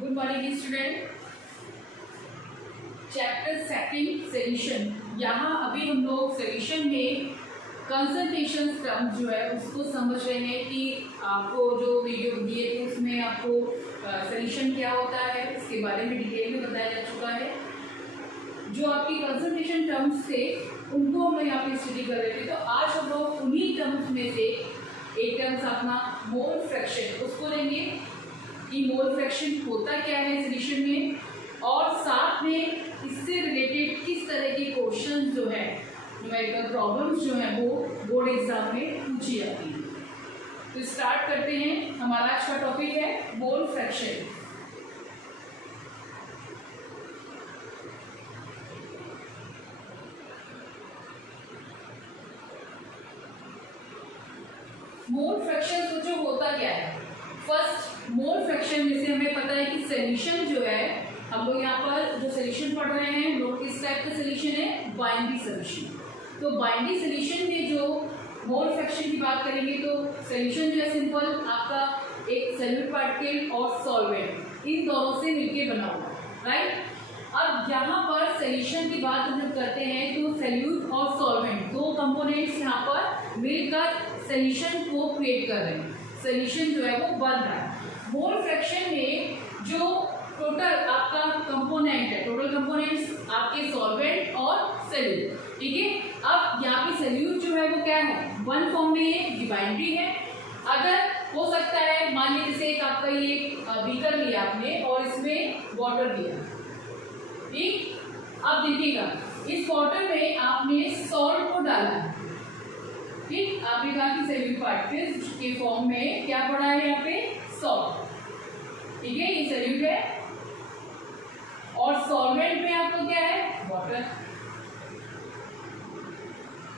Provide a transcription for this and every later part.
Good morning student. Chapter second solution. यहाँ अभी हम लोग सॉल्यूशन में कंसंट्रेशन टर्म जो है उसको समझ रहे हैं कि आपको जो वीडियो दिए थे उसमें आपको सॉल्यूशन क्या होता है उसके बारे में डिटेल में बताया जा चुका है। जो आपकी कंसंट्रेशन टर्म्स थे उनको हम यहाँ पे स्टडी कर रहे थे। तो आज हम लोग उन्हीं टर्म्स में से एक टर्म्स अपना मोल फ्रैक्शन उसको लेंगे कि मोल फ्रैक्शन होता क्या है सॉल्यूशन में, और साथ में इससे रिलेटेड किस तरह के क्वेश्चन जो है न्यूमेरिकल प्रॉब्लम्स जो है वो बोर्ड एग्जाम में पूछी जाती है। तो स्टार्ट करते हैं। हमारा आज का टॉपिक है मोल फ्रैक्शन। मोल फ्रैक्शन तो जो होता क्या है, फर्स्ट मोल फ्रैक्शन में से हमें पता है कि सॉल्यूशन जो है हम लोग यहाँ पर जो सॉल्यूशन पढ़ रहे हैं हम लोग किस टाइप का सॉल्यूशन है, बाइनरी सॉल्यूशन। तो बाइनरी सॉल्यूशन में जो मोल फ्रैक्शन की बात करेंगे तो सॉल्यूशन जो है सिंपल आपका एक सॉल्यूट पार्टिकल और सॉल्वेंट इन दोनों से मिलकर बना हुआ, राइट। अब यहाँ पर सॉल्यूशन की बात हम करते हैं तो सॉल्यूट और सॉल्वेंट दो कंपोनेंट्स यहाँ पर मिलकर सॉल्यूशन को क्रिएट कर रहे हैं, सॉल्यूशन जो है वो बन रहा है। मोल फ्रैक्शन में जो टोटल आपका कंपोनेंट है, टोटल कंपोनेंट्स आपके सॉल्वेंट और सॉल्यूट, ठीक है। अब यहाँ पे सॉल्यूट जो है वो क्या है, वन फॉर्म में है, बाइनरी है। अगर हो सकता है मान लीजिए जैसे एक आपका ये बीकर लिया आपने और इसमें वाटर दिया, ठीक। अब देखिएगा इस वाटर में आपने सॉल्ट को डाला है, ठीक। आपने कहा कि सॉल्यूट पार्टिकल्स के फॉर्म में क्या पड़ा है यहाँ पे, सॉल्ट, ठीक है। ये सॉल्यूट है और सॉल्वेंट में आपको क्या है, वाटर,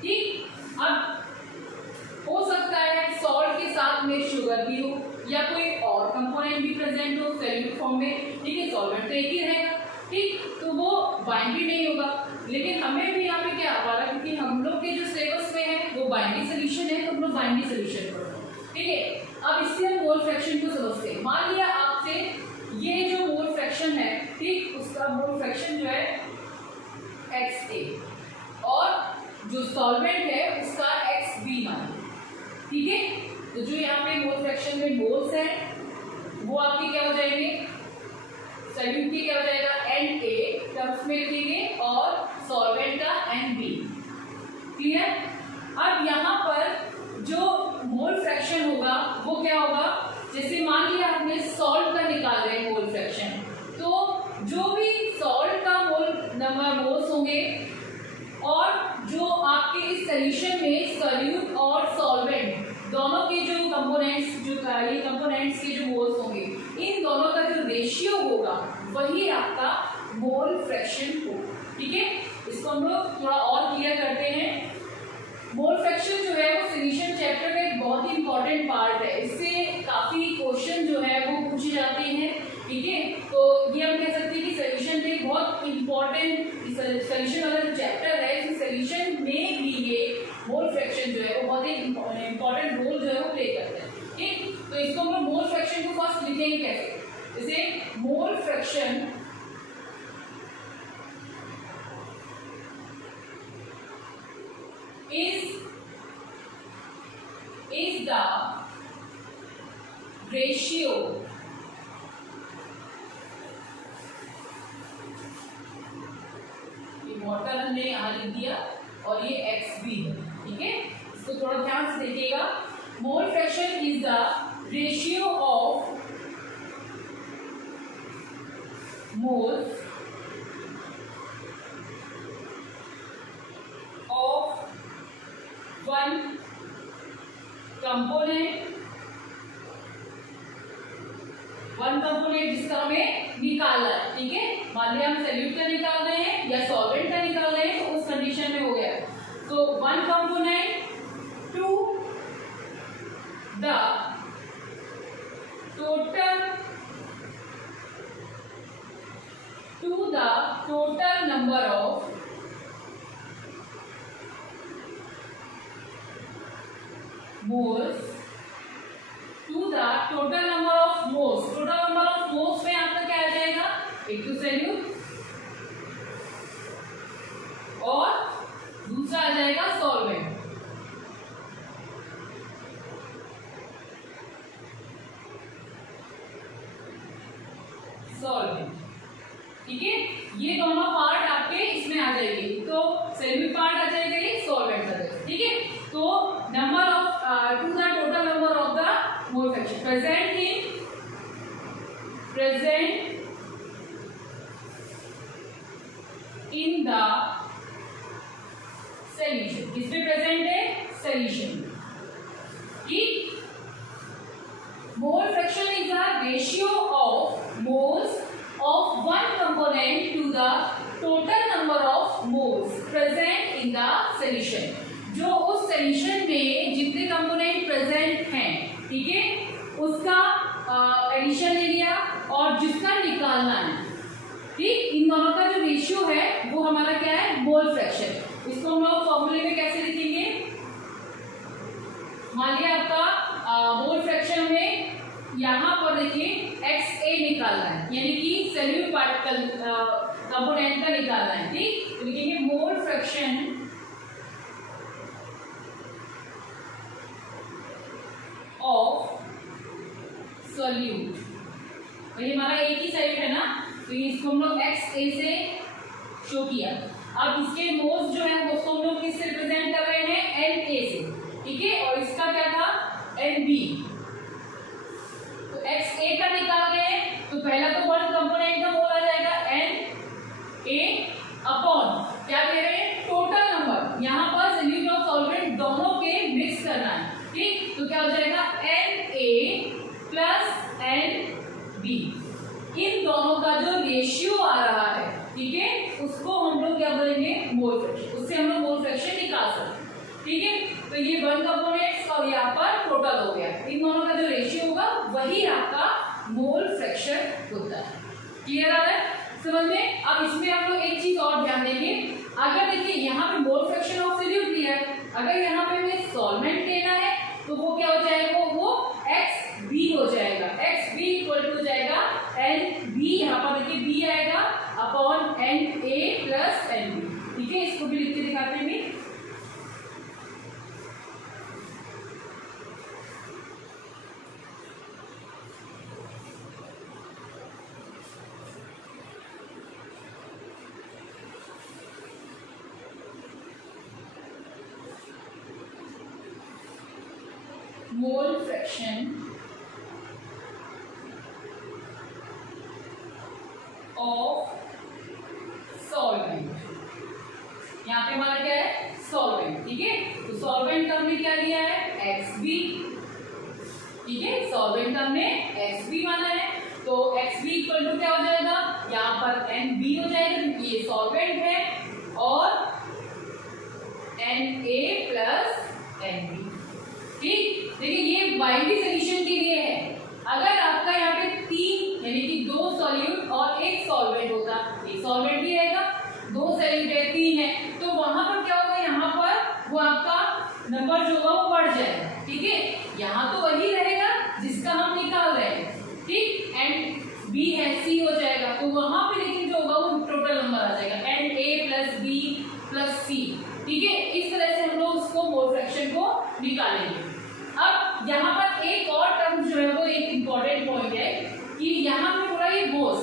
ठीक। अब हो सकता है सॉल्ट के साथ में शुगर भी हो या कोई और कंपोनेंट भी प्रेजेंट हो सॉल्यूट फॉर्म में, ठीक है। सॉल्वेंट तो एक ही रहेगा, ठीक, तो वो बाइनरी नहीं होगा। लेकिन हमें भी यहाँ पे क्या हमारा, क्योंकि हम लोग के जो सिलेबस में है वो बाइनरी सोल्यूशन है तो हम लोग बाइनरी सोल्यूशन पढ़ो, ठीक है। अब इससे हम मोल फ्रैक्शन को समझते हैं। मान लिया आपसे ये जो मोल फ्रैक्शन है, ठीक, उसका मोल फ्रैक्शन जो है XA और जो सॉल्वेंट है उसका XB मान, ठीक है। तो जो यहाँ पे मोल फ्रैक्शन में मोल्स है वो आपके क्या हो जाएंगे, सॉल्यूट की क्या हो जाएगा Na टर्म्स में लिखेंगे और सॉल्वेंट का NB, क्लियर। अब यहाँ पर जो मोल फ्रैक्शन होगा वो क्या होगा, जैसे मान लिया आपने सॉल्ट का निकाल रहे हैं मोल फ्रैक्शन, तो जो भी सॉल्ट का मोल नंबर मोल्स होंगे और जो आपके इस सॉल्यूशन में सॉल्यूट और सॉल्वेंट दोनों के जो कंपोनेंट्स, जो ये कंपोनेंट्स के जो मोल्स होंगे इन दोनों का जो रेशियो होगा वही आपका मोल फ्रैक्शन होगा, ठीक है। इसको हम लोग थोड़ा और क्लियर करते हैं। मोल फ्रैक्शन जो है वो सॉल्यूशन चैप्टर का एक बहुत ही इंपॉर्टेंट पार्ट है, इससे काफी क्वेश्चन जो है वो पूछे जाते हैं, ठीक है। तो ये हम कह सकते हैं कि सॉल्यूशन का एक बहुत इंपॉर्टेंट सॉल्यूशन वाला जो चैप्टर है इस सॉल्यूशन में भी ये मोल फ्रैक्शन जो है वो बहुत ही इंपॉर्टेंट रोल जो है वो प्ले करता है, ठीक। तो इसको हम लोग मोल फ्रैक्शन को फर्स्ट लिखेंगे कैसे, जैसे mole fraction is the ratio water हमने यहाँ लिख दिया और ये XB है, ठीक है। इसको थोड़ा ध्यान से देखिएगा। मोल fraction is the ratio of moles of one component जिसका हमें निकालना है, ठीक है। मान लिया हम सॉल्यूट का निकाल रहे हैं या सॉल्वेंट का निकाल रहे हैं तो उस कंडीशन में हो गया तो one component to the total number of moles to the total number of moles। total number of moles में आपका क्या एक तो सॉल्यूट और दूसरा आ जाएगा सॉल्वेंट। सॉल्वेंट, ठीक है, ये दोनों पार्ट आपके इसमें आ जाएंगे, तो सॉल्यूट पार्ट आ जाएगा, ये सॉल्वेंट आ जाएगा, ठीक है। तो number of to the total number of the mole fraction present in the solution, किसमें प्रेजेंट है, सॉल्यूशन, ठीक। Mole fraction is the ratio of moles of one component to the total number of moles present in the solution। जो उस solution में जितने component present हैं, ठीक है, उसका एडिशन ले लिया और जिसका निकालना है, ठीक, इन दोनों का जो रेशियो है वो हमारा क्या है, मोल फ्रैक्शन। इसको हम लोग फॉर्मूले में कैसे लिखेंगे, मान लिया आपका मोल फ्रैक्शन में यहाँ पर देखिए XA निकालना है, यानी कि सॉल्यूट पार्टिकल कंपोनेंट का निकालना है, ठीक। तो लिखेंगे मोल फ्रैक्शन ऑफ सॉल्यूट, तो ये हमारा एक ही साइड है ना, तो इसको हम लोग XA से शो किया। अब इसके मोल्स जो है उसको हम लोग किससे रिप्रेजेंट कर रहे हैं, NA से, ठीक है, और इसका क्या था, NB। XA का निकाल रहे हैं तो पहला तो वन कंपोनेंट का मोल आ जाएगा NA अपॉन क्या कह रहे हैं, टोटल नंबर, यहाँ पर सॉल्यूट और सॉल्वेंट दोनों के मिक्स करना है, ठीक। तो क्या हो जाएगा NA प्लस NB, इन दोनों का जो रेशियो आ रहा है, ठीक है, उसको हम लोग क्या बोलेंगे, मोल फ्रैक्शन, उससे हम लोग मोल फ्रैक्शन निकाल सकते हैं, ठीक है। तो ये वन कंपोनेंट्स और यहाँ पर टोटल हो गया, इन दोनों का जो रेशियो होगा वही आपका मोल फ्रैक्शन होता है। क्लियर आ रहा है समझ में। अब इसमें हम लोग एक चीज और ध्यान देंगे, अगर देखिए यहाँ पे मोल फ्रैक्शन ऑफ सॉल्यूट लिया है, अगर यहाँ पे हमें सॉल्वेंट लेना है तो वो क्या हो जाएगा, वो XB हो जाएगा, XB इक्वल टू जाएगा NB, यहाँ पर देखिए B आएगा अपॉन NA प्लस NB, ठीक है। इसको भी लिख के दिखाते हैं। मोल फ्रैक्शन ऑफ सॉल्वेंट, यहाँ पे हमारा क्या है, सॉल्वेंट, ठीक है। तो सॉल्वेंट का हमने क्या लिया है, XB, ठीक है, सॉल्वेंट का हमने XB माना है, तो XB इक्वल टू क्या हो जाएगा, यहाँ पर NB हो जाएगा क्योंकि ये सॉल्वेंट है, और NA प्लस NB, ठीक। देखिए ये बाइनरी सॉल्यूशन के लिए है, अगर आपका यहाँ पे तीन यानी कि दो सॉल्यूट और एक सॉल्वेंट होता, एक सॉल्वेंट ही रहेगा, दो सॉल्यूट है, तीन है, तो वहां पर क्या होगा, यहाँ पर वो आपका नंबर जो होगा वो बढ़ जाएगा, ठीक है। यहाँ तो वही रहेगा जिसका हम निकाल रहे हैं, ठीक, एंड B है C हो जाएगा, तो वहां पे लेकिन जो होगा वो टोटल नंबर आ जाएगा NA plus B plus C, ठीक है। इस तरह से हम लोग उसको मोल फ्रैक्शन को निकालेंगे। अब यहाँ पर एक और टर्म जो है वो एक इम्पॉर्टेंट पॉइंट है कि यहाँ पे पूरा ये मोल्स,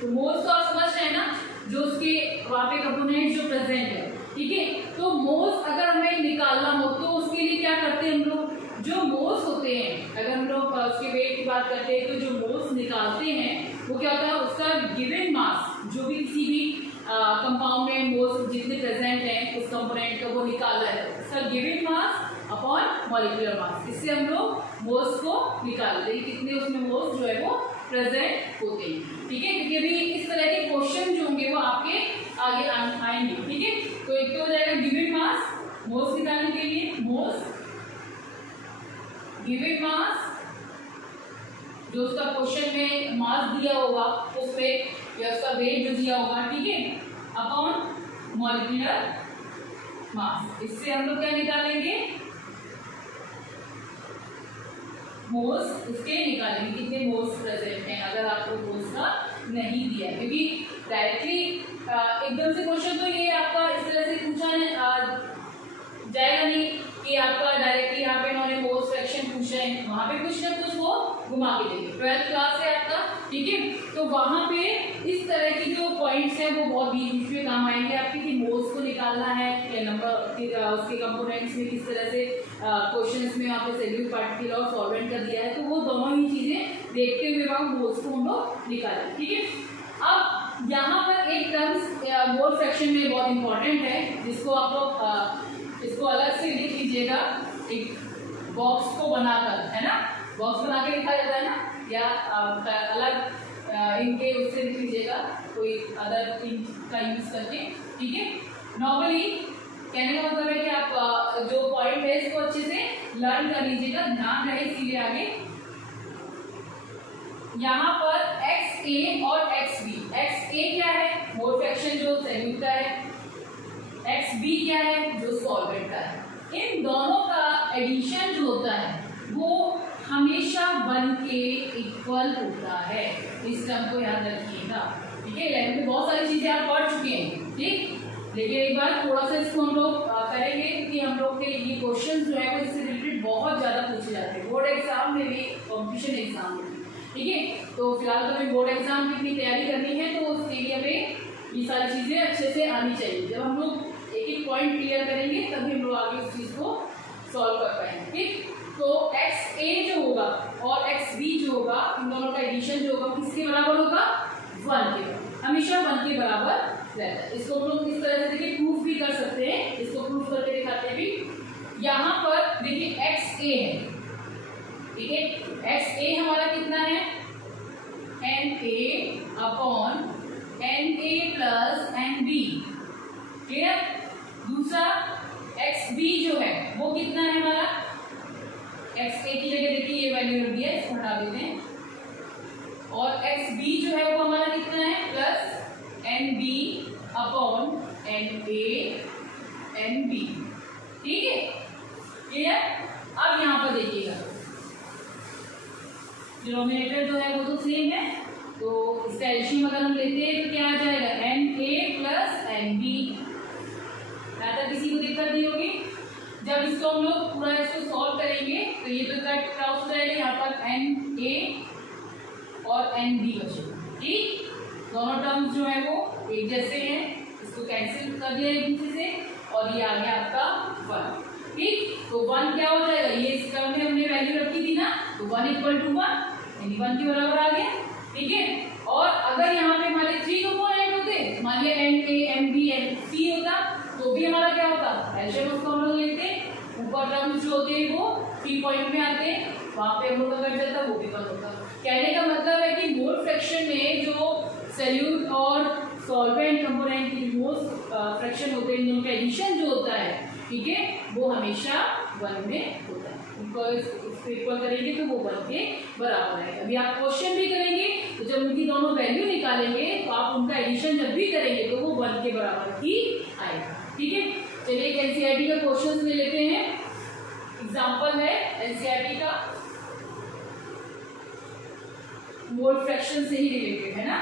तो मोल्स तो आप समझ रहे हैं ना, जो उसके वहाँ पे कंपोनेंट जो प्रेजेंट है, ठीक है। तो मोल्स अगर हमें निकालना हो तो उसके लिए क्या करते हैं हम लोग, जो मोल्स होते हैं, अगर हम लोग उसके वेट की बात करते हैं तो जो मोल्स निकालते हैं वो क्या होता है, उसका गिवन मास, जो भी किसी भी कंपाउंड में मोल्स जितने प्रेजेंट हैं उस कंपोनेंट का वो निकाला है, उसका given mass upon molecular mass, इससे हम लोग मोल्स को निकालते हैं, कितने उसमें मोल्स जो है वो प्रेजेंट होते हैं, ठीक है। क्योंकि अभी इस तरह के क्वेश्चन जो होंगे वो आपके आगे आएंगे, ठीक है। तो एक तो हो जाएगा गिवन मास, मोल्स निकालने के लिए मोल्स गिवन मास, जो उसका क्वेश्चन में मास दिया होगा उस पे या उसका वेट जो दिया होगा, ठीक है, अपॉन मॉलिक्यूलर मास, इससे हम लोग क्या निकालेंगे, मोल्स उसके निकालेंगे, कितने मोल्स प्रेजेंट हैं। अगर आपको मोल्स का नहीं दिया, क्योंकि डायरेक्टली एकदम से क्वेश्चन तो ये आपका इस तरह से पूछा जाएगा नहीं कि आपका डायरेक्टली यहाँ पे उन्होंने मोल्स फ्रैक्शन पूछा है, वहाँ पे कुछ ना कुछ वो घुमा के देंगे। 12th क्लास है आपका, ठीक है, तो वहाँ पे इस तरह की जो पॉइंट्स हैं वो बहुत बीच में काम आएंगे आपके, कि मोल्स को निकालना है या नंबर उसके कंपोनेंट्स में किस तरह से क्वेश्चंस में वहाँ पे सेल्यूट पार्टिकल और सॉल्वेंट का दिया है, तो वो दोनों ही चीजें देखते हुए वहाँ मोल्स को हम लोग निकालें, ठीक है। अब यहाँ पर एक टर्म्स मोल फ्रैक्शन में बहुत इंपॉर्टेंट है, जिसको आप लोग इसको अलग से लिख लीजिएगा, एक बॉक्स को बनाकर, है ना, बॉक्स बना के लिखा जाता है ना, या अलग इनके उससे लिख लीजिएगा, कोई अदर इंक का यूज करके, ठीक है। नॉर्मली कहने का मतलब है कि आप जो पॉइंट है इसको अच्छे से लर्न कर लीजिएगा, ध्यान रहे, इसीलिए आगे यहाँ पर XA और XB, XA क्या है, मोल फ्रैक्शन जो सेल्यूट का है, XB क्या है, जो सॉल्वेंट का है। इन दोनों का एडिशन जो होता है वो हमेशा 1 के इक्वल होता है, इस टर्म को याद रखिएगा, ठीक है। 11 में बहुत सारी चीजें आप पढ़ चुके हैं, ठीक, लेकिन एक बार थोड़ा सा इसको हम लोग करेंगे, क्योंकि हम लोग के ये क्वेश्चन जो है वो इससे रिलेटेड बहुत ज्यादा पूछे जाते हैं, बोर्ड एग्जाम में भी, कॉम्पिटिशन एग्जाम में भी, ठीक है। तो फिलहाल तो हमें बोर्ड एग्जाम की अपनी तैयारी करनी है, तो उसके लिए हमें ये सारी चीजें अच्छे से आनी चाहिए। जब हम लोग एक एक पॉइंट क्लियर करेंगे तभी हम लोग आगे उस चीज को सॉल्व कर पाएंगे, ठीक। तो XA जो होगा और XB जो होगा, इन दोनों का एडिशन जो होगा किसके बराबर होगा, 1 के, हमेशा 1 के बराबर रहता है। इसको हम लोग इस तरह से देखिए प्रूफ भी कर सकते हैं, इसको प्रूफ करके दिखाते हैं भी। यहाँ पर देखिए XA है, ठीक है, XA हमारा कितना है, NA upon NA plus NB, clear. दूसरा XB जो है वो कितना है हमारा, XA की जगह देखिए ये वैल्यू रख दिया, इसको हटा देते हैं, और XB जो है वो हमारा कितना है, plus NB upon NA NB, ठीक है, क्लियर। अब यहाँ पर देखिएगा डिनोमिनेटर जो है वो तो सेम है, तो इसका एलसीएम अगर हम लेते हैं तो क्या आ जाएगा, NA प्लस NB, किसी को दिक्कत नहीं होगी। जब इसको हम लोग पूरा इसको सॉल्व करेंगे तो ये तो कट क्रॉस जाएगा, यहाँ पर NA और NB बचेगा, ठीक, दोनों टर्म्स जो है वो एक जैसे हैं, इसको कैंसिल कर दिया एक दूसरे से, और ये आ गया आपका 1, ठीक। तो 1 क्या हो जाएगा, ये इस टर्म में हमने वैल्यू रखी थी ना, तो 1 = 1, यानी 1 के बराबर आ गया, ठीक है। और अगर यहाँ पे हमारे 3 कंपोनेंट होते, मान लिया NA NB NC होता, तो भी हमारा क्या होता, एलसीएम उसको हम लोग लेते, ऊपर टर्म्स जो होते हैं वो 3 पॉइंट में आते हैं, वहाँ पे हम लोग का कट जाता, वो भी कट होता। कहने का मतलब है कि मोल फ्रैक्शन में जो सैल्यूट और सॉल्वेंट कंपोनेंट की मोल फ्रैक्शन होते हैं, उनका एडिशन जो होता है, ठीक है, वो हमेशा 1 में होता है। उनको इक्वल करेंगे तो वो 1 के बराबर है। अभी आप क्वेश्चन भी करेंगे तो जब उनकी दोनों वैल्यू निकालेंगे तो आप उनका एडिशन जब भी करेंगे तो वो 1 के बराबर ही आएगा, ठीक है। चलिए एक एनसीईआरटी का क्वेश्चन ले लेते हैं, एग्जांपल है एनसीईआरटी का, मोल फ्रैक्शन से ही रिलेटेड है ना।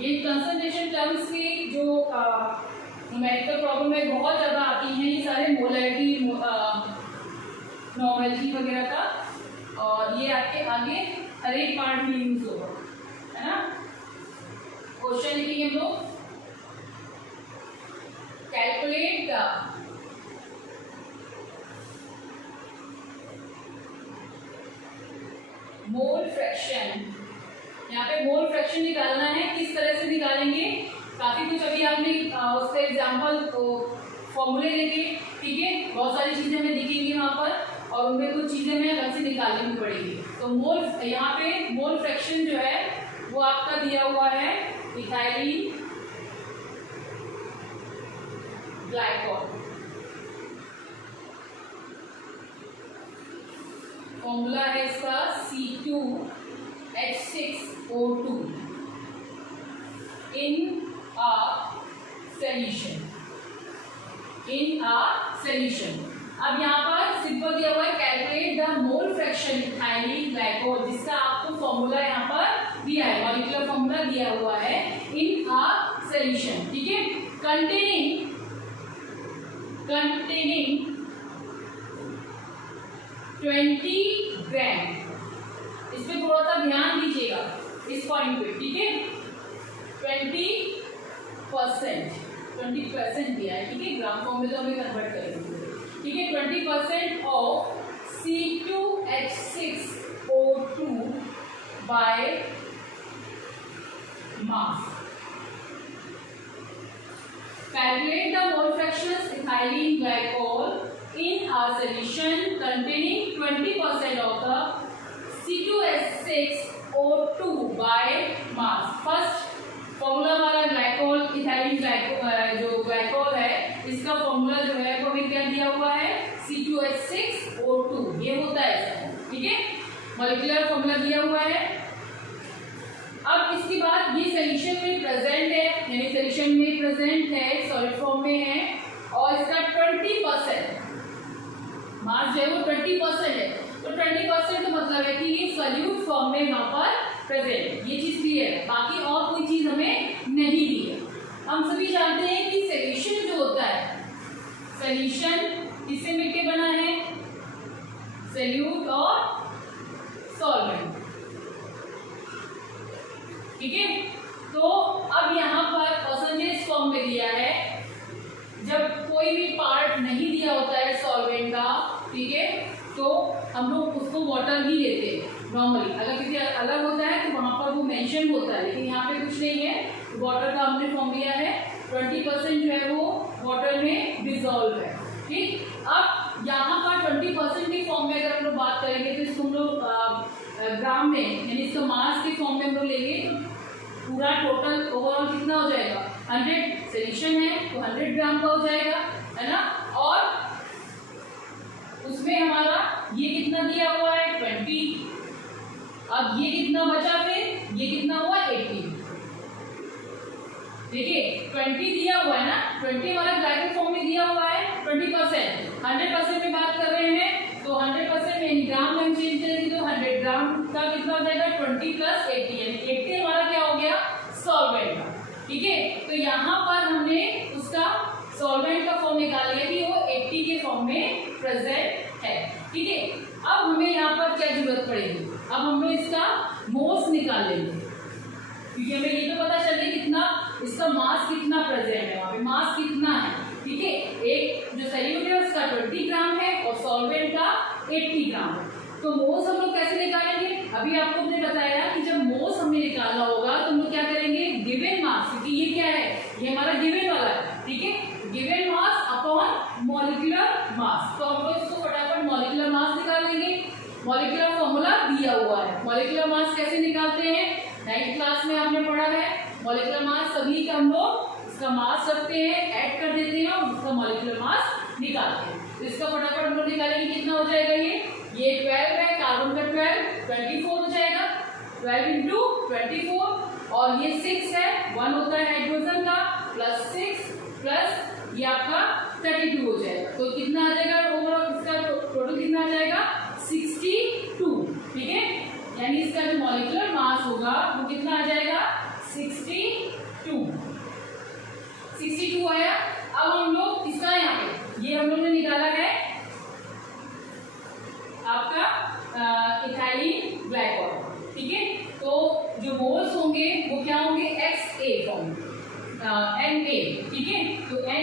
ये कंसंट्रेशन टर्म्स की जो न्यूमेरिकल प्रॉब्लम है बहुत ज़्यादा आती हैं, ये सारे मोलैरिटी नॉर्मलिटी वगैरह का, और ये आपके आगे हर एक पार्ट में यूज होगा, है ना। क्वेश्चन लिखेंगे हम लोग, कैलकुलेट द मोल फ्रैक्शन, यहाँ पे मोल फ्रैक्शन निकालना है, किस तरह से निकालेंगे, काफी कुछ अभी आपने उसका एग्जाम्पल फॉर्मूले देंगे, ठीक है, बहुत सारी चीजें हमें दिखेंगी वहाँ पर, और उनमें कुछ चीजें हमें अलग से निकालनी भी पड़ेगी। तो मोल, यहाँ पे मोल फ्रैक्शन जो है वो आपका दिया हुआ है इथाइलिन ग्लाइकॉल, फॉर्मूला है इसका C2H6O2 इन अ सॉल्यूशन। अब यहाँ पर सिंपल दिया हुआ है calculate the mole fraction ethylene glycol, जिसका आपको फॉर्मूला यहाँ पर दिया है, मॉलिक्यूलर फॉर्मूला दिया हुआ है इन अ सॉल्यूशन, ठीक है, कंटेनिंग 20 ग्राम। इस पे थोड़ा सा ध्यान दीजिएगा इस पॉइंट पे, ठीक है, 20% दिया है, ठीक है, ग्राम फॉर्म में तो हमें कन्वर्ट करेंगे, ठीक है, 20% of C2H6O2 by mass. Calculate the mole fractions ethylene glycol in a solution containing 20% of the C2H6O2 by mass। First formula हमारा ग्लाइकोल, इथाइलिन ग्लाइकोल, जो ग्लाइकोल है इसका फॉर्मूला जो है वो हमें क्या दिया हुआ है, C2H6O2, ये होता है ऐसा, ठीक है, मॉलिक्यूलर फॉर्मूला दिया हुआ है। अब इसके बाद ये सॉल्यूशन में प्रेजेंट है, यानी सॉल्यूशन में प्रेजेंट है, सॉलिड फॉर्म में है, और इसका 20% मास जो है वो 20% है, तो 20% तो मतलब है कि ये सॉल्यूट फॉर्म में यहाँ पर प्रेजेंट है, ये चीज क्लियर है, बाकी और कोई चीज हमें नहीं दी है। हम सभी जानते हैं कि सॉल्यूशन जो होता है, सॉल्यूशन किससे मिलकर बना है, सॉल्यूट और सॉल्वेंट, ठीक है। तो अब यहाँ पर परसेंटेज फॉर्म में दिया है, जब कोई भी पार्ट नहीं दिया होता है सॉल्वेंट का, ठीक है, तो हम लोग उसको वाटर ही लेते हैं नॉर्मली, अगर किसी अलग होता है तो वहाँ पर वो मेंशन होता है, लेकिन यहाँ पे कुछ नहीं है, वाटर का हमने फॉर्म लिया है, 20% जो है वो वाटर में डिसॉल्व है, ठीक। अब यहाँ पर 20% की फॉर्म में अगर हम लोग बात करेंगे तो इसको हम लोग ग्राम में, यानी इसका मास के फॉर्म में हम लोग लेंगे तो पूरा टोटल ओवरऑल कितना हो जाएगा, 100 सॉल्यूशन है तो 100 ग्राम का हो जाएगा, है ना, और उसमें हमारा ये कितना दिया हुआ है 20, अब ये कितना बचा, फिर ये कितना हुआ 80, देखिए 20 दिया हुआ है ना, 20 हमारा ग्लाइकोल फॉर्म में दिया हुआ है, 20% 100% में बात कर रहे हैं, तो 100% में ग्राम में हम चेंज करेंगे तो 100 ग्राम का कितना हो जाएगा 20 + 80, यानी 80 हमारा क्या हो गया सॉल्वेंट का, ठीक है। तो यहाँ पर हमने उसका सॉल्वेंट का फॉर्म निकाल लिया कि वो 80 के फॉर्म में प्रेजेंट है, ठीक है। अब हमें यहाँ पर क्या जरूरत पड़ेगी, अब हम लोग इसका मोल्स निकाल लेंगे, क्योंकि हमें ये तो पता चले कितना इसका मास कितना प्रेजेंट है, वहाँ पे मास कितना है, ठीक है, एक जो सॉल्यूट है उसका 20 ग्राम है और सॉल्वेंट का 80 ग्राम है, तो मोल्स हम लोग कैसे निकालेंगे, अभी आपको हमने बताया कि जब मोल्स हमने निकालना होगा तो हम लोग क्या करेंगे, गिवन मास, क्योंकि ये क्या है, ये हमारा गिवन वाला है, ठीक है, given mass upon molecular mass, तो हम लोग इसको फटाफट मॉलिक्यूलर मास निकाल लेंगे, मॉलिक्यूलर फॉर्मूला दिया हुआ है, मॉलिक्यूलर मास कैसे निकालते हैं, 9th क्लास में आपने पढ़ा है, मॉलिक्यूलर मास सभी का हम लोग इसका मास रखते हैं, ऐड कर देते हैं और उसका मॉलिक्यूलर मास निकालते हैं, तो इसका फटाफट हम लोग निकालेंगे, कितना हो जाएगा, ये 12 है, कार्बन का 12 24 हो जाएगा, 12 × 24, और ये 6 है, 1 होता है हाइड्रोजन का, +6 प्लस ये आपका 32 हो जाएगा, तो कितना आ जाएगा ओवरऑल, इसका टोटल कितना आ जाएगा 62, ठीक है, यानी इसका जो मॉलिक्यूलर मास होगा वो कितना आ जाएगा 62 आया। अब हम लोग इसका यहाँ पे ये हम लोग ने निकाला है आपका इथाइलिन ग्लाइकोल, ठीक है, तो जो मोल्स होंगे वो क्या होंगे XA फॉर्म, Na, ठीक है, तो Na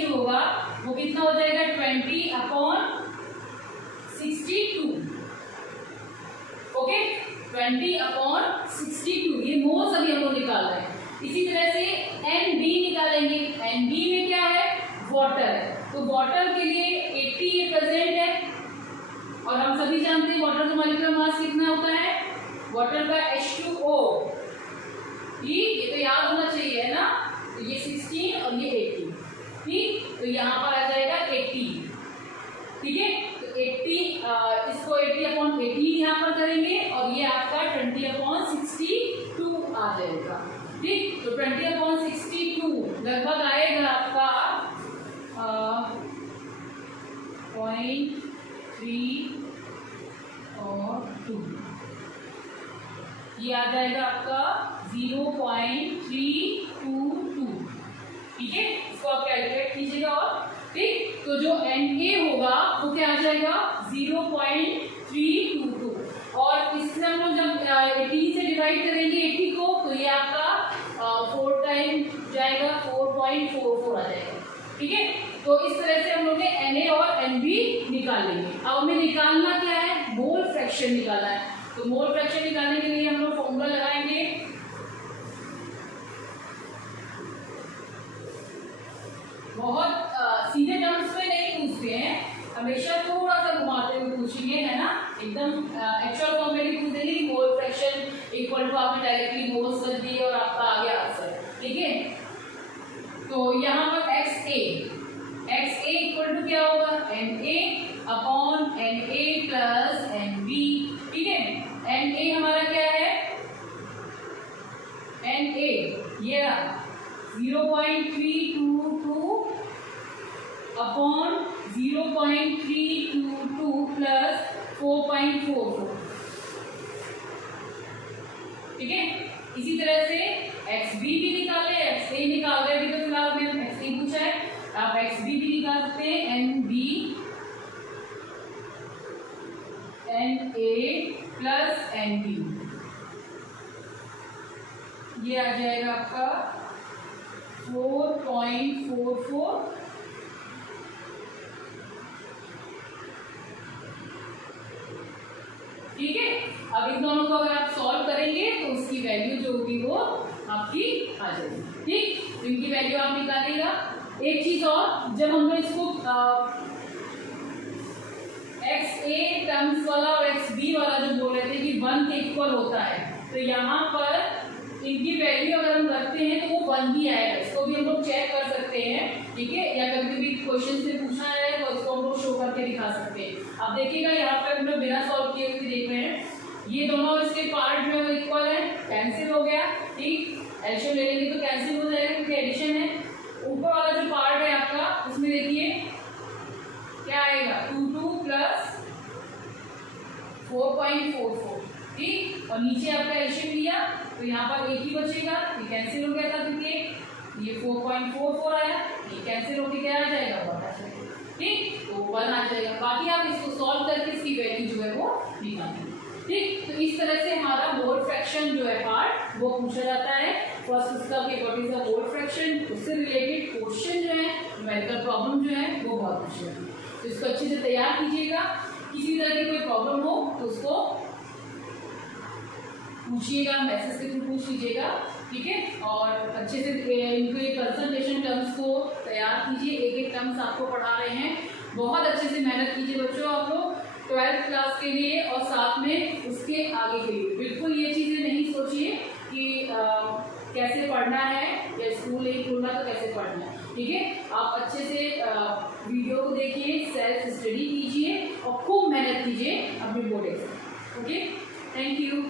जो होगा वो कितना हो जाएगा 20/62, ओके, 20/62, ये मोल्स अभी हम लोग निकाल रहे हैं। इसी तरह से Nb निकालेंगे, Nb में क्या है वाटर है, तो वाटर के लिए 80 ये प्रेजेंट है, और हम सभी जानते हैं वाटर का मॉलिक्यूलर मास कितना होता है, वाटर का H2O, ठीक, ये तो याद होना चाहिए है ना, तो ये 16 और ये 80, ठीक, तो यहाँ पर आ जाएगा 80, ठीक है, तो 80 इसको 80/80 यहाँ पर करेंगे और ये आपका 20/62 आ जाएगा, ठीक, तो 20/62 लगभग आएगा आपका 0.3 और 2, ये आ जाएगा आपका 0.322, ठीक है। इसको आप कैलकुलेट कीजिएगा और ठीक, तो जो Na होगा वो क्या आ जाएगा 0.322, और इससे हम लोग जब 80 से डिवाइड करेंगे 80 को, तो ये आपका 4 टाइम जाएगा, 4.44 आ जाएगा, ठीक है। तो इस तरह से हम लोग ने Na और Nb निकाल लेंगे। अब हमें निकालना क्या है, मोल फ्रैक्शन निकालना है। तो मोल फ्रैक्शन निकालने के लिए हम लोग फॉर्मूला लगाएंगे, बहुत सीधे टर्म्स में नहीं पूछते हैं, हमेशा थोड़ा सा घुमाते हुए पूछेंगे, है ना। एकदम एक्चुअल फॉर्म में नहीं पूछ देंगे कि मोल फ्रैक्शन इक्वल टू आपने डायरेक्टली मोल्स कर दिए और आपका आ गया आंसर, ठीक है। तो यहाँ पर XA इक्वल टू क्या होगा, NA upon NA plus NB, ठीक है। NA हमारा क्या है, NA ये 0.322 अपॉन 0.322 प्लस 4.44, ठीक है। इसी तरह से XB भी निकाल ले, XA निकाल रहे, अभी तो फिलहाल मैंने XA पूछा है, आप XB भी निकाल सकते हैं, NB NA प्लस NB, ये आ जाएगा आपका 4.44, ठीक है। अब इन दोनों को अगर आप सॉल्व करेंगे तो उसकी वैल्यू जो होगी वो आपकी आ जाएगी, ठीक। तो इनकी वैल्यू आप निकालिएगा। एक चीज और, जब हम लोग इसको XA टर्म्स वाला और XB वाला जो बोल रहे थे कि 1 के इक्वल होता है, तो यहाँ पर इनकी वैल्यू अगर हम रखते हैं तो वो 1 ही आएगा। इसको भी हम लोग चेक कर सकते हैं, ठीक है, या कभी भी क्वेश्चन से पूछना है तो इसको हम लोग शो करके दिखा सकते हैं। आप देखिएगा यहाँ पर हम लोग बिना सॉल्व किए हुए देख रहे हैं, ये दोनों इसके पार्ट जो है वो इक्वल है, कैंसिल हो गया, ठीक। एडिशन ले लेंगे तो कैंसिल हो जाएगा क्योंकि एडिशन है। ऊपर वाला जो पार्ट है आपका, उसमें देखिए क्या आएगा, 22 प्लस 4.44, ठीक। और नीचे आपका एडिशन लिया तो यहाँ पर एक ही बचेगा, ये कैंसिल हो गया था क्योंकि ये 4.44 आया, ये कैंसिल होके क्या आ जाएगा, 1 आ जाएगा, ठीक। तो 1 आ जाएगा। बाकी आप इसको सॉल्व करके इसकी वैल्यू जो है वो निकालेंगे, ठीक। तो इस तरह से हमारा मोल फ्रैक्शन जो है पार्ट वो पूछा जाता है। फर्स्ट उसका what is the mole fraction, उससे रिलेटेड क्वेश्चन जो है, न्यूमेरिकल प्रॉब्लम जो है वो बहुत पूछे जाते हैं। तो इसको अच्छे से तैयार कीजिएगा। किसी तरह की कोई प्रॉब्लम हो तो उसको पूछिएगा, मैसेज के थ्रू पूछ लीजिएगा, ठीक है। और अच्छे से इनके कंसंट्रेशन टर्म्स को तैयार कीजिए, एक एक टर्म्स आपको पढ़ा रहे हैं, बहुत अच्छे से मेहनत कीजिए बच्चों आप लोग 12th क्लास के लिए और साथ में उसके आगे के लिए। बिल्कुल ये चीज़ें नहीं सोचिए कि कैसे पढ़ना है या स्कूल नहीं खुलना तो कैसे पढ़ना है, ठीक है। आप अच्छे से वीडियो को देखिए, सेल्फ स्टडी कीजिए और खूब मेहनत कीजिए अपने board exam, okay. Thank you.